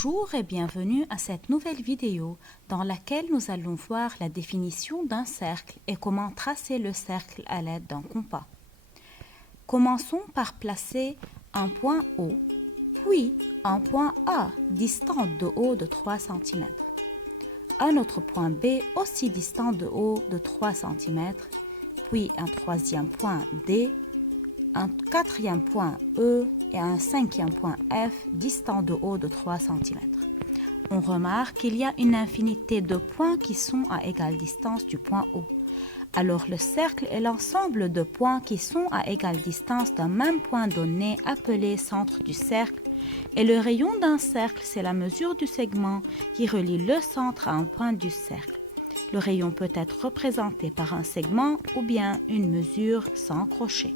Bonjour et bienvenue à cette nouvelle vidéo dans laquelle nous allons voir la définition d'un cercle et comment tracer le cercle à l'aide d'un compas. Commençons par placer un point O, puis un point A distant de O de 3 cm, un autre point B aussi distant de O de 3 cm, puis un troisième point D, un quatrième point E et un cinquième point F distant de O de 3 cm. On remarque qu'il y a une infinité de points qui sont à égale distance du point O. Alors le cercle est l'ensemble de points qui sont à égale distance d'un même point donné appelé centre du cercle, et le rayon d'un cercle, c'est la mesure du segment qui relie le centre à un point du cercle. Le rayon peut être représenté par un segment ou bien une mesure sans crochet.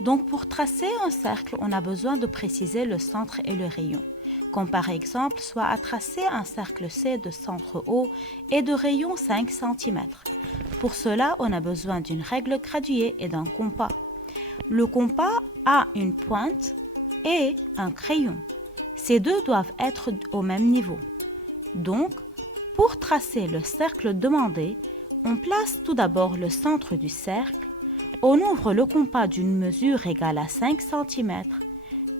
Donc pour tracer un cercle, on a besoin de préciser le centre et le rayon, comme par exemple soit à tracer un cercle C de centre O et de rayon 5 cm. Pour cela, on a besoin d'une règle graduée et d'un compas. Le compas a une pointe et un crayon. Ces deux doivent être au même niveau. Donc, pour tracer le cercle demandé, on place tout d'abord le centre du cercle. On ouvre le compas d'une mesure égale à 5 cm,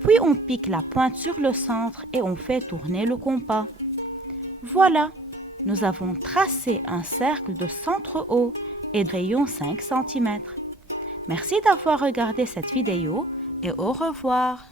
puis on pique la pointe sur le centre et on fait tourner le compas. Voilà, nous avons tracé un cercle de centre O et de rayon 5 cm. Merci d'avoir regardé cette vidéo et au revoir.